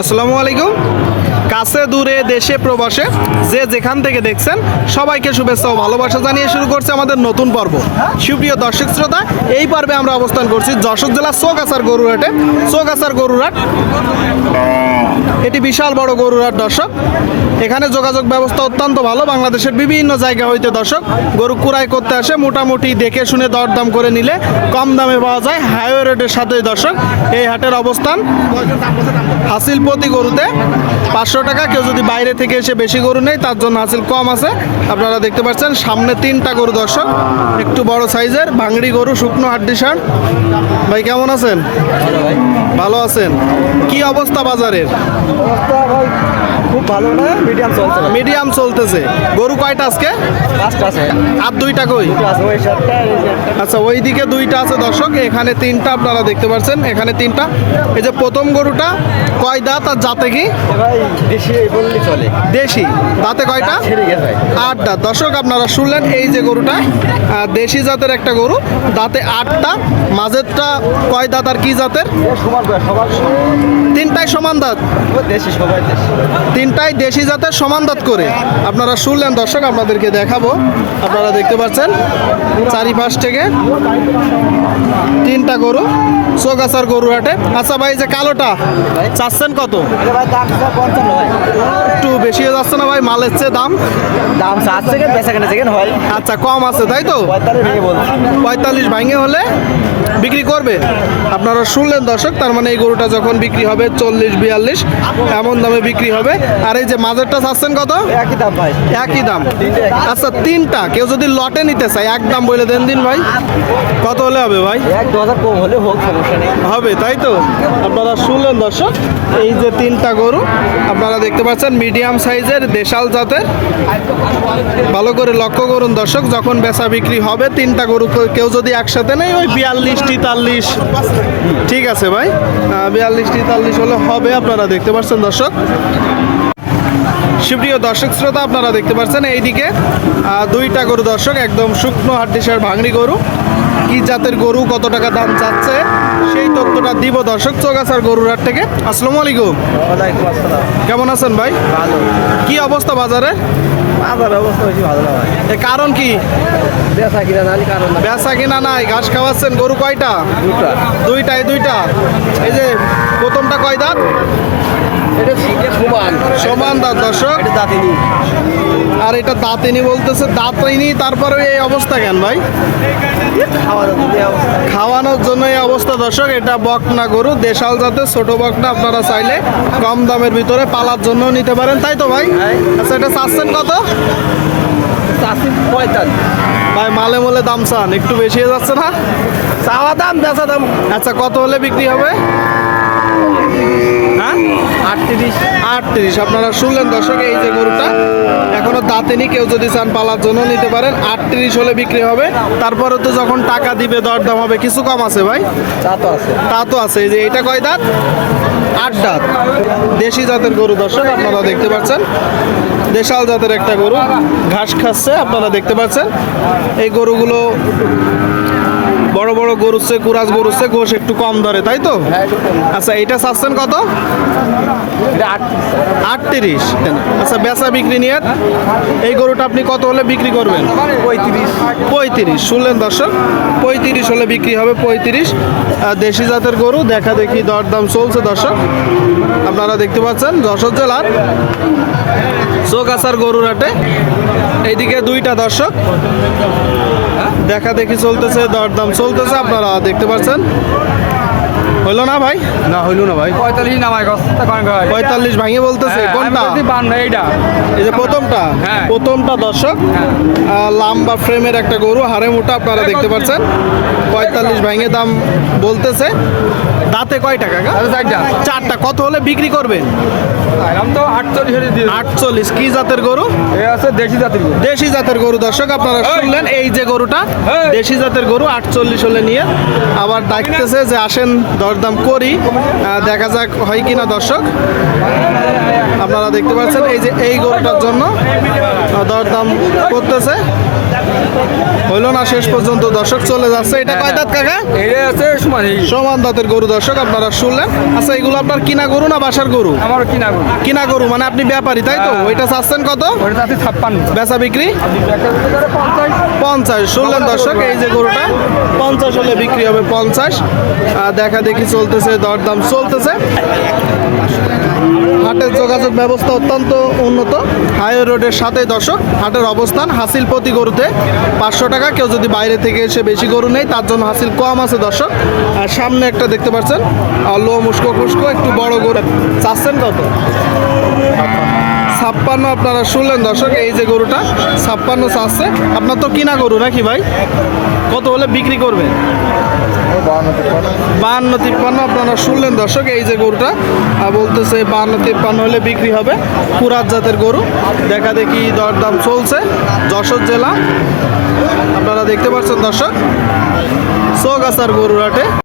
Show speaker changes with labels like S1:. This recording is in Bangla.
S1: আসসালামু আলাইকুম। কাছে দূরে, দেশে, প্রবাসে যে যেখান থেকে দেখছেন, সবাইকে শুভেচ্ছা ও ভালোবাসা জানিয়ে শুরু করছে আমাদের নতুন পর্ব। সুপ্রিয় দর্শক শ্রোতা, এই পর্বে আমরা অবস্থান করছি যশোর জেলার চৌগাছার গরুরহাটে। চৌগাছার গরুরহাট। এটি বিশাল বড় গরুরহাট দর্শক। এখানে যোগাযোগ ব্যবস্থা অত্যন্ত ভালো। বাংলাদেশের বিভিন্ন জায়গা হইতে দর্শক, গরু কুড়াই করতে আসে। মোটামুটি দেখে শুনে দরদাম করে নিলে কম দামে পাওয়া যায়। হাইওয়ে রোডের সাথে দর্শক, এই হাটের অবস্থান। হাসিল প্রতি গরুতে পাঁচশো টাকা। কেউ যদি বাইরে থেকে এসে বেশি গরু নেই তার জন্য হাসিল কম আছে। আপনারা দেখতে পাচ্ছেন, সামনে তিনটা গরু দর্শক। একটু বড় সাইজের ভাঙড়ি গরু, শুকনো হাড্ডি সার ভাই, কেমন আছেন? ভালো আছেন। কি অবস্থা বাজারের?
S2: অবস্থা ভাই খুব ভালো না? মিডিয়াম চলছে।
S1: মিডিয়াম চলতেছে। গরু কয়টা আজকে?
S2: পাঁচটা আছে।
S1: আর দুইটা কই?
S2: আছে ওই
S1: আচ্ছা ওইদিকে দুইটা আছে দর্শক। এখানে তিনটা আপনারা দেখতে পাচ্ছেন। এখানে তিনটা। এই যে প্রথম গরুটা কয় দাঁত আর জাতে কি? দেশি দাঁতে কয়টা?
S2: ভাই
S1: আটটা দর্শক আপনারা শুনলেন এই যে গরুটা। দেশি জাতের একটা গরু। দাঁতে আটটা মাঝেরটা কয় দাঁত আর কি জাতের? তিনটাই সমান দাঁত?
S2: দেশি সবাই দেশি।
S1: তিনটাই দেশি জাতের সমান দাঁত করে। আপনারা শুনলেন দর্শক আপনাদেরকে দেখাবো। আপনারা দেখতে পাচ্ছেন চারিপাশ থেকে তিনটা গরু চৌগাছার গরু হাটে। আচ্ছা ভাই যে কালোটা চাচ্ছেন কত? একটু বেশি হয়ে যাচ্ছে না ভাই মালের চেয়ে দাম?
S2: দাম বেচা কেনা হয়।
S1: আচ্ছা কম আছে তাই তো?
S2: পঁয়তাল্লিশ ভাঙে
S1: হলে বিক্রি করবে? আপনারা শুনলেন দর্শক তার মানে এই গরুটা যখন বিক্রি হবে চল্লিশ বিয়াল্লিশ এমন দামে বিক্রি হবে। আর এই যে মাজারটা চাচ্ছেন কত?
S2: একই দাম ভাই।
S1: একই দাম। আচ্ছা তিনটা। কেউ যদি লটে নিতে চায় এক দাম বলে দেন দিন ভাই। কত হলে হবে ভাই?
S2: এক দু হাজার কম হলে হোক সমস্যা নেই।
S1: হবে তাই তো? আপনারা শুনলেন দর্শক এই যে তিনটা গরু আপনারা দেখতে পাচ্ছেন মিডিয়াম সাইজের দেশাল জাতের। ভালো করে লক্ষ্য করুন দর্শক যখন বেচা বিক্রি হবে তিনটা গরু কেউ যদি একসাথে নেই ওই বিয়াল্লিশ তেতাল্লিশ। ঠিক আছে ভাই। বিয়াল্লিশ তেতাল্লিশ হলে হবে আপনারা দেখতে পাচ্ছেন দর্শক। সুপ্রিয় দর্শক শ্রোতা আপনারা দেখতে পাচ্ছেন এইদিকে দুইটা গরু দর্শক একদম শুকনো হাড্ডিসার ভাঙড়ি গরু। কি জাতের গরু কত টাকা দাম চাচ্ছে সেই তথ্যটা দিব দর্শক চৌগাছার গরুর হাট থেকে। আসসালামু আলাইকুম। কেমন আছেন ভাই? কি অবস্থা বাজারে?
S2: বাজার অবস্থা বেশি ভালো না
S1: এ কারণ কি?
S2: বেচা কিনা নালি কারণ। না
S1: বেচা কিনা নাই ঘাস খাওয়াচ্ছেন গরু কয়টা?
S2: দুটা
S1: দুইটা। এই দুইটা। এই যে প্রথমটা কয় দাঁত?
S2: এটা সমান।
S1: সমান দাঁত দর্শক।
S2: দাঁতিনি
S1: আর এটা দাঁতিনি বলতেছে দাঁতিনি তারপরে এই অবস্থা কেন ভাই? খাওয়ানোর জন্য এই অবস্থা দর্শক এটা বকনা গরু দেশাল জাতের ছোট বকনা আপনারা চাইলে কম দামের ভিতরে পালার জন্য নিতে পারেন। তাই তো ভাই। আচ্ছা এটা চাচ্ছেন কত? ভাই মালে মলে দাম চান একটু বেশি যাচ্ছে না?
S2: চাওয়া দাম বেচা দাম।
S1: আচ্ছা কত হলে বিক্রি হবে? হ্যাঁ
S2: আটত্রিশ
S1: আটত্রিশ। আপনারা শুনলেন দর্শক এই যে গরুটা এখনও দাঁতেনি কেউ যদি চান পালার জন্য নিতে পারেন। আটত্রিশ হলে বিক্রি হবে। তারপরে তো যখন টাকা দিবে দরদাম হবে কিছু কম আছে ভাই?
S2: তা তো আছে।
S1: তা তো আছে। এই যে এটা কয় দাঁত? আট দাঁত। দেশি জাতের গরু দর্শক আপনারা দেখতে পাচ্ছেন। দেশাল জাতের একটা গরু। ঘাস খাচ্ছে আপনারা দেখতে পাচ্ছেন। এই গরুগুলো বড় বড় গরু হচ্ছে কুরাজ গরু হচ্ছে গোশ একটু কম ধরে তাই তো?
S2: হ্যাঁ
S1: আচ্ছা এটা চাচ্ছেন কত?
S2: আটত্রিশ।
S1: আচ্ছা বেচা বিক্রি নিয়ে এই গরুটা আপনি কত হলে বিক্রি করবেন?
S2: পঁয়ত্রিশ।
S1: পঁয়ত্রিশ। শুনলেন দর্শক? পঁয়ত্রিশ হলে বিক্রি হবে পঁয়ত্রিশ। আর দেশি জাতের গরু দেখা দেখি দরদাম চলছে দর্শক। আপনারা দেখতে পাচ্ছেন যশোর জেলার চৌকাছার গরুর হাটে। এইদিকে দুইটা দর্শক। দেখা দেখি চলতেছে দরদাম চলতেছে আপনারা দেখতে পাচ্ছেন। হইল না ভাই?
S2: না হইল না ভাই। পঁয়তাল্লিশ নামায় কষ্ট
S1: পঁয়তাল্লিশ ভাঙে বলতেছে কোনটা?
S2: বান্ন এইটা।
S1: এই যে প্রথমটা?
S2: হ্যাঁ।
S1: প্রথমটা দর্শক আহ, লাম্বা ফ্রেমের একটা গরু হাড়ে মোটা আপনারা দেখতে পাচ্ছেন। পঁয়তাল্লিশ ভাঙে দাম বলতেছে। দাঁতে কয় টাকা
S2: চারটা।
S1: চারটা। কত হলে বিক্রি করবেন?
S2: তো আটচল্লিশ দিয়ে
S1: আটচল্লিশ কি জাতের গরু?
S2: এ আছে দেশি জাতির গরু।
S1: দেশি জাতের গরু দর্শক আপনারা শুনলেন এই যে গরুটা। দেশি জাতের গরু আটচল্লিশ হলে নিয়ে। আবার ডাকতেছে যে আসেন দরদাম করি। দেখা যাক হয় কিনা দর্শক। আপনারা দেখতে পাচ্ছেন এই যে এই গরুটার জন্য দরদাম করতেছে। হইল না শেষ পর্যন্ত দর্শক চলে যাচ্ছে। এটা কয় দাঁত কাকা?
S2: এটা আছে সমান
S1: সমান দাঁতের গরু দর্শক আপনারা শুনলেন? আচ্ছা এগুলো আপনার কিনা গরু না বাসার গরু?
S2: আমার কিনা গরু।
S1: কিনা গরু মানে আপনি ব্যাপারী তাই তো?
S2: হ্যাঁ।
S1: ওইটা চাচ্ছেন কত?
S2: ওটা আছে ছাপ্পান্ন।
S1: বেচা বিক্রি?
S2: পঞ্চাশ।
S1: শুনলেন দর্শক এই যে গরুটা? পঞ্চাশ। হলে বিক্রি হবে পঞ্চাশ। আর দেখা দেখি চলতেছে দরদাম চলতেছে। হাটের যোগাযোগ ব্যবস্থা অত্যন্ত উন্নত। হাইওয়ে রোডের সাথে দর্শক, হাটের অবস্থান, হাসিল প্রতি গরুতে পাঁচশো টাকা। কেউ যদি বাইরে থেকে এসে বেশি গরু নেই তার জন্য হাসিল কম আছে দর্শক। আর সামনে একটা দেখতে পাচ্ছেন লো মুস্কো ফুস্কো একটু বড় গরু। চাচ্ছেন কত? ছাপ্পান্ন আপনারা শুনলেন দর্শক, এই যে গরুটা, ছাপ্পান্ন চাচ্ছে। আপনার তো কিনা গরু নাকি ভাই? কত হলে বিক্রি করবেন? বাহান্ন তিপ্পান্ন। আপনারা শুনলেন দর্শক, এই যে গরুটা বলতেছে বাহান্ন তিপ্পান্ন হলে বিক্রি হবে পুরাত জাতের গরু। দেখা দেখি দরদাম চলছে, যশোর জেলা। আপনারা দেখতে পাচ্ছেন দর্শক, চৌগাছার গরুর হাটে।